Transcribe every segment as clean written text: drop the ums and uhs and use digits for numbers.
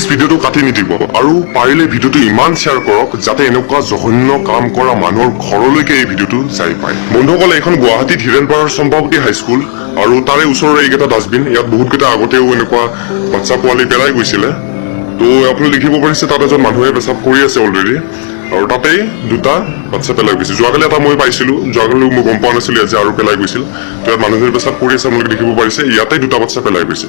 Please ভিডিওটো কাটি নিদিব আৰু পাৰিলে ভিডিওটো ইমান শ্বেয়াৰ কৰক যাতে এনেকুৱা জঘন্য কাম কৰা মানুহৰ ঘৰলৈকে এই ভিডিওটো যাই পায়। বন্ধুসকল, এইখন গুৱাহাটীত হিৰেণপাৰাৰ চম্পাৱতী হাইস্কুল আৰু তাৰে ওচৰৰ এইকেইটা ডাষ্টবিন, ইয়াত বহুতকেইটা আগতেও এনেকুৱা বাচ্চা পোৱালি পেলাই গৈছিলে। তো আপোনালোকে দেখিব পাৰিছে তাত এজন মানুহে পেচাব কৰি আছে অলৰেডি, আৰু তাতেই দুটা বাচ্চা পেলাই গৈছে। যোৱাকালি এটা মই পাইছিলো, যোৱাকালি মই গম পোৱা নাছিলো যে আৰু পেলাই গৈছিল। তো ইয়াত মানুহে পেচাব কৰি আছে, আপোনালোকে দেখিব পাৰিছে ইয়াতে দুটা বাচ্চা পেলাই গৈছে।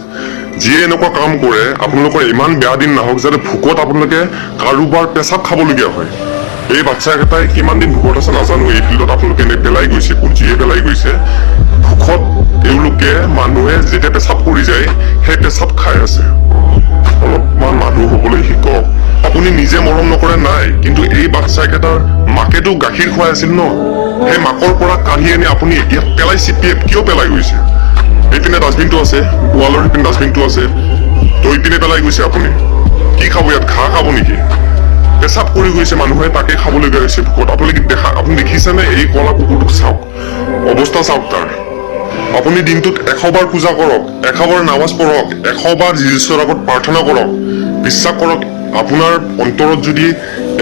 যিয়ে এনেকুৱা কাম কৰে আপোনালোকৰ ইমান বেয়া দিন নাহক যাতে ভোকত আপোনালোকে কাৰোবাৰ পেচাব খাবলগীয়া হয়। এই বাচ্চা কেইটাই কিমান দিন ভোকত আছে নাজানো, এই ফিল্ডত আপোনালোকে এনে পেলাই গৈছে, যিয়ে পেলাই গৈছে ভোকত তেওঁলোকে মানুহে যেতিয়া পেচাব কৰি যায় সেই পেচাব খাই আছে। অলপমান মানুহ হবলৈ শিকক। আপুনি নিজে মৰম নকৰে নাই, কিন্তু এই বাচ্চা কেইটাৰ মাকেতো গাখীৰ খুৱাই আছিল ন, সেই মাকৰ পৰা কাঢ়ি আনি আপুনি ইয়াত পেলাই চিপিয়ে কিয় পেলাই গৈছে? এইপিনে ডাষ্টবিনটো আছে, ৱালৰ এইপিনে ডাষ্টবিনটো আছে, তো এইপিনে পেলাই গৈছে আপুনি। কি খাব ইয়াত? ঘাঁহ খাব নেকি? পেচাব কৰি গৈছে মানুহে, তাকে খাবলগীয়া হৈছে ভোকত। আপুনি দেখিছেনে এই কলা কুকুৰটোক? চাওক অৱস্থা, চাওক তাৰ। আপুনি দিনটোত 100 বাৰ পূজা কৰক, 100 বাৰ নামাজ পঢ়ক, 100 বাৰ যীশুৰ আগত প্ৰাৰ্থনা কৰক, বিশ্বাস কৰক আপোনাৰ অন্তৰত যদি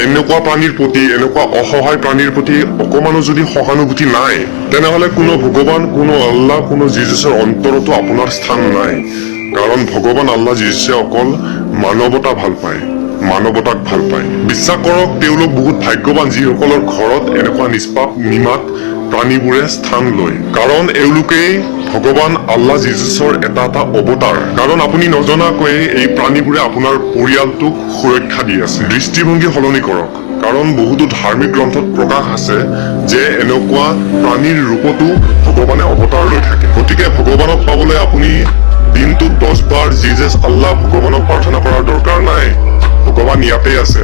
এনেকুৱা প্ৰাণীৰ প্ৰতি, এনেকুৱা অসহায় প্ৰাণীৰ প্ৰতি অকমানো যদি সহানুভূতি নাই, তেনেহলে কোনো ভগৱান, কোনো আল্লাহ, কোনো যীশুৰ অন্তৰতো আপোনাৰ স্থান নাই। কাৰণ ভগৱান আল্লাহ যীশুৱে অকল মানৱতা ভাল পায়, মানৱতাক ভাল পায়। বিশ্বাস কৰক তেওঁলোক বহুত ভাগ্যৱান যিসকলৰ ঘৰত এনেকুৱা নিষ্পাপ নিমাত প্ৰাণীবোৰে স্থান লয়। কাৰণ এওঁলোকেই ভগৱান আল্লাহ যীশুৰ এটা অৱতাৰ। কাৰণ আপুনি নজনাকৈয়ে এই প্ৰাণীবোৰে আপোনাৰ পৰিয়ালটোক সুৰক্ষা দি আছে। দৃষ্টিভংগী সলনি কৰক, কাৰণ বহুতো ধাৰ্মিক গ্ৰন্থত প্ৰকাশ আছে যে এনেকুৱা প্ৰাণীৰ ৰূপতো ভগৱানে অৱতাৰ লৈ থাকে। গতিকে ভগৱানক পাবলৈ আপুনি দিনটোত 10 বাৰ জিজাছ আল্লাহ ভগৱানক প্ৰাৰ্থনা কৰাৰ দৰকাৰ নাই। ভগৱান ইয়াতে আছে,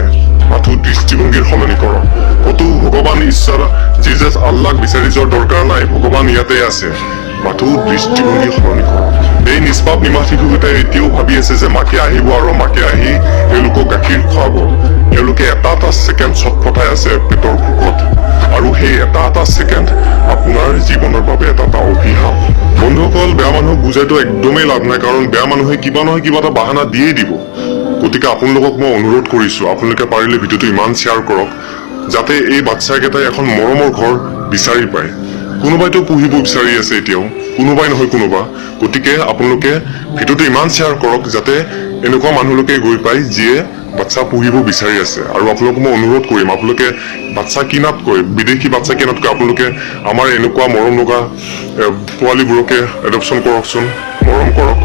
মাথো দৃষ্টিভংগীৰ সলনি কৰক। কতো ভগৱান ঈশ্বৰ জিজাছ আল্লাহক বিচাৰি যোৱাৰ দৰকাৰ নাই, ভগৱান ইয়াতে আছে, মাথো দৃষ্টিভংগী সলনি কৰক। এই নিষ্পাপ নিমাত শিশুকেইটাই এতিয়াও ভাবি আছে যে মাকে আহিব আৰু মাকে আহি তেওঁলোকক গাখীৰ খুৱাব। তেওঁলোকে এটা ছেকেণ্ড ছটফটাই আছে পেটৰ ভোকত, আৰু সেই এটা ছেকেণ্ড আপোনাৰ জীৱনৰ বাবে এটা অভিশাপ। বন্ধুসকল, বেয়া মানুহক বুজাইতো একদমেই লাভ নাই, কাৰণ বেয়া মানুহে কিবা নহয় কিবা এটা বাহানা দিয়েই দিব। গতিকে আপোনালোকক মই অনুৰোধ কৰিছো, আপোনালোকে পাৰিলে ভিডিঅ'টো ইমান শ্বেয়াৰ কৰক যাতে এই বাচ্চাকেইটাই এখন মৰমৰ ঘৰ বিচাৰি পায়। কোনোবাইতো পুহিব বিচাৰি আছে এতিয়াও, কোনোবাই নহয় কোনোবা। গতিকে আপোনালোকে ভিডিঅ'টো ইমান শ্বেয়াৰ কৰক যাতে এনেকুৱা মানুহলৈকে গৈ পায় যিয়ে বাচ্চা পুহিব বিচাৰি আছে। আৰু আপোনালোকক মই অনুৰোধ কৰিম, আপোনালোকে বাচ্চা কিনাতকৈ, বিদেশী বাচ্চা কিনাতকৈ আপোনালোকে আমাৰ এনেকুৱা মৰম লগা পোৱালীবোৰকে এডপশ্যন কৰকচোন, মৰম কৰক।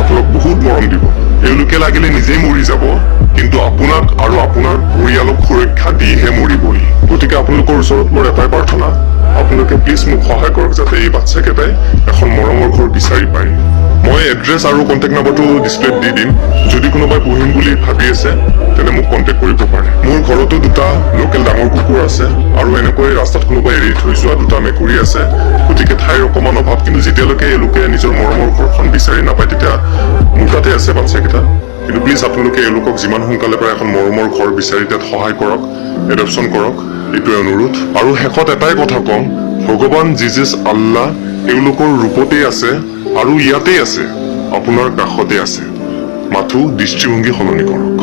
আপোনালোক বহুত মৰম দিব। এওঁলোকে লাগিলে নিজেই মৰি যাব, কিন্তু আপোনাক আৰু আপোনাৰ পৰিয়ালক সুৰক্ষা দিহে মৰিবই। গতিকে আপোনালোকৰ ওচৰত মোৰ এটাই প্ৰাৰ্থনা, আপোনালোকে প্লিজ মোক সহায় কৰক যাতে এই বাচ্চাকেইটাই এখন মৰমৰ ঘৰ বিচাৰি পায়। মই এড্ৰেছ আৰু কণ্টেক্ট নাম্বাৰটো ডিছপ্লেত দি দিম। যদি কোনোবাই পুহিম বুলি ভাবি আছে তেনে মোক কণ্টেক্ট কৰিব পাৰে। মোৰ ঘৰতো দুটা লোকেল ডাঙৰ কুকুৰ আছে, আৰু এনেকৈ ৰাস্তাত কোনোবাই এৰি থৈ যোৱা দুটা মেকুৰী আছে। গতিকে ঠাইৰ অকমান অভাৱ, কিন্তু যেতিয়ালৈকে এওঁলোকে নিজৰ মৰমৰ ঘৰখন বিচাৰি নাপায় তেতিয়া মোৰ তাতে আছে বাচ্চাকেইটা। কিন্তু প্লিজ আপোনালোকে এওঁলোকক যিমান সোনকালে পাৰে এখন মৰমৰ ঘৰ বিচাৰি তাত সহায় কৰক, এডপশ্যন কৰক, এইটোৱে অনুৰোধ। আৰু শেষত এটাই কথা কম, ভগৱান জিজাছ আল্লাহ এওঁলোকৰ ৰূপতেই আছে আৰু ইয়াতেই আছে, আপোনাৰ কাষতে আছে, মাথো দৃষ্টিভংগী সলনি কৰক।